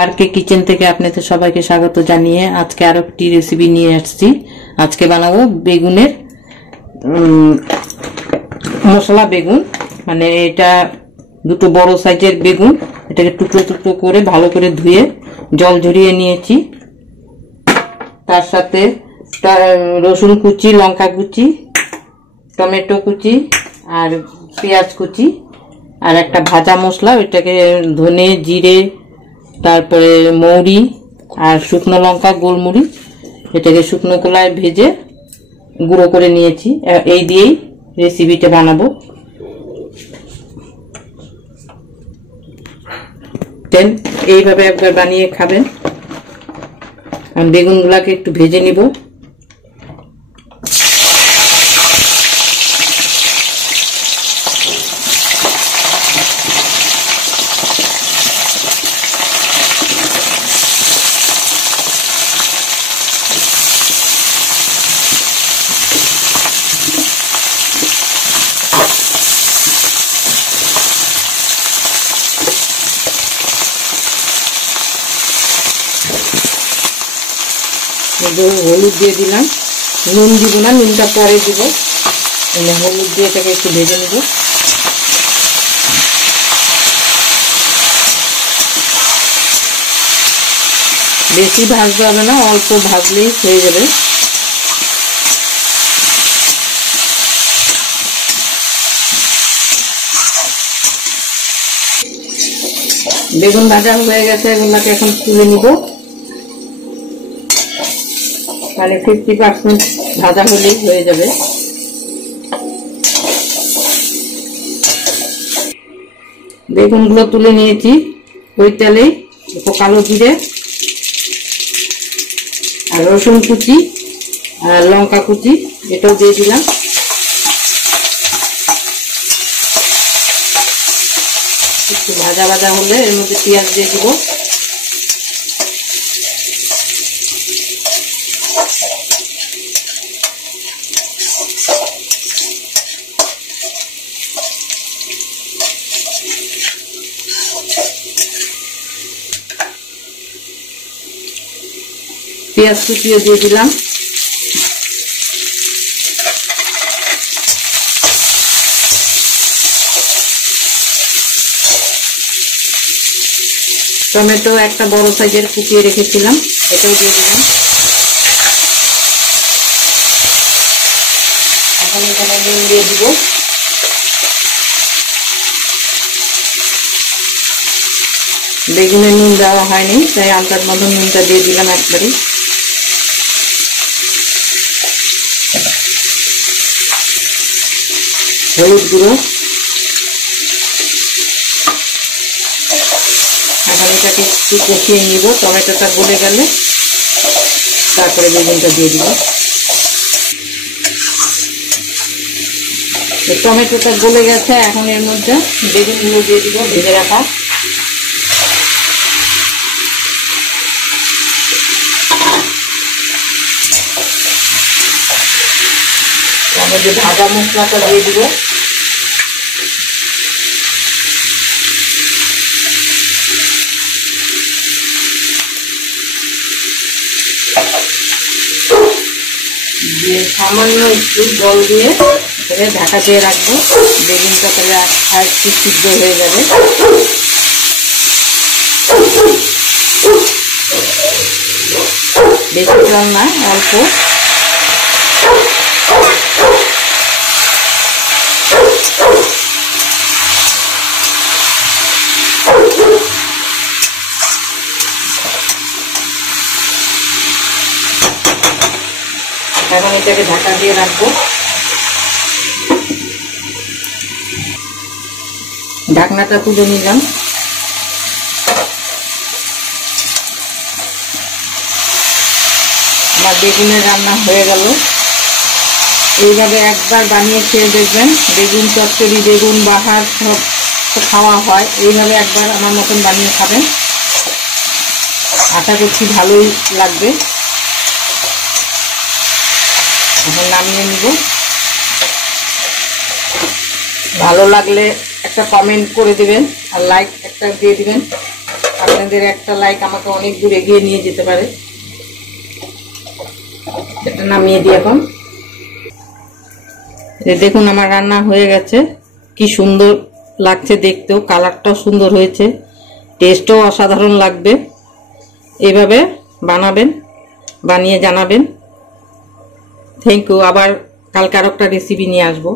আর কে kitchen থেকে আপনাদের সবাইকে স্বাগত জানিয়ে আজকে আরো একটি রেসিপি নিয়ে আসছি। আজকে বানাবো বেগুনের মশলা বেগুন। মানে এটা দুটো বড় সাইজের বেগুন, এটাকে টুকরো টুকরো করে ভালো করে ধুয়ে জল ঝরিয়ে নিয়েছি। তার সাথে রসুন কুচি, লঙ্কা কুচি, টমেটো কুচি আর পেঁয়াজ কুচি আর একটা ভাজা মশলা, ওইটাকে ধনে জিরে তারপরে মৌরি আর শুকনো লঙ্কা গোলমরিচ, এটাকে শুকনো কলায় ভেজে গুঁড়ো করে নিয়েছি। এই দিয়েই রেসিপিটা বানাবো। এইভাবে একবার বানিয়ে খাবেন। আমি বেগুনগুলাকে একটু ভেজে নিব। হলুদ দিয়ে দিলাম, নুন দিব না, নুনটা পরে দিব। হলুদ দিয়ে এটাকে একটু ভেজে নেব। বেশি ভাজতে হবে না, অল্প ভাজলেই হয়ে যাবে। বেগুন ভাজা হয়ে গেছে, এগুলোকে এখন তুলে নিব। মানে 50% ভাজা হলেই হয়ে যাবে। বেগুনগুলো তুলে নিয়েছি। ওই তেলেই কালো জিরে আর রসুন কুচি আর লঙ্কা কুচি এটাও দিয়ে দিলাম। একটু ভাজা ভাজা হলে এর মধ্যে পেঁয়াজ দিয়ে দিব। পেঁয়াজ কুচিও দিয়ে দিলাম। টমেটো একটা বড় সাইজের কুচিয়ে রেখেছিলাম, এটাও দিয়ে দিলাম। এখন এখানে নুন দিয়ে দিব। বেগুনে নুন দেওয়া হয়নি, তাই আন্দাজ মতো নুনটা দিয়ে দিলাম একবারই। হলুদ গুঁড়ো। এখন এটাকে একটু কষিয়ে নিব। টমেটোটা গলে গেলে তারপরে বেগুনটা দিয়ে দিব। টমেটোটা গলে গেছে, এখন এর মধ্যে বেগুনগুলো দিয়ে দিব ভেজে রাখা। যে ভাজা মশলাটা দিয়ে দিব। দিয়ে সামান্য একটু জল দিয়ে ঢাকা দিয়ে রাখবো। বেগুনটা তাহলে আর একটু সিদ্ধ হয়ে যাবে। বেশি জল না, অল্প। এখন এটাকে ঢাকা দিয়ে রাখবো। ঢাকনাটা তুলে নিলাম। আমার বেগুনের রান্না হয়ে গেল। এইভাবে একবার বানিয়ে খেয়ে দেখবেন। বেগুন চচ্চড়ি, বেগুন বাহার সব খাওয়া হয়। এইভাবে একবার আমার মতন বানিয়ে খাবেন, আশা করছি ভালোই লাগবে। এখন নামিয়ে নিব। ভালো লাগলে একটা কমেন্ট করে দিবেন আর লাইক একটা দিয়ে দিবেন। আর আপনাদের একটা লাইক আমাকে অনেক দূর এগিয়ে নিয়ে যেতে পারে। এটা নামিয়ে দিই এখন। দেখুন আমার রান্না হয়ে গেছে, কি সুন্দর লাগছে দেখতেও, কালারটাও সুন্দর হয়েছে, টেস্টও অসাধারণ লাগবে। এইভাবে বানাবেন, বানিয়ে জানাবেন। Thank you. আবার কালকে আরো একটা রেসিপি নিয়ে আসবো।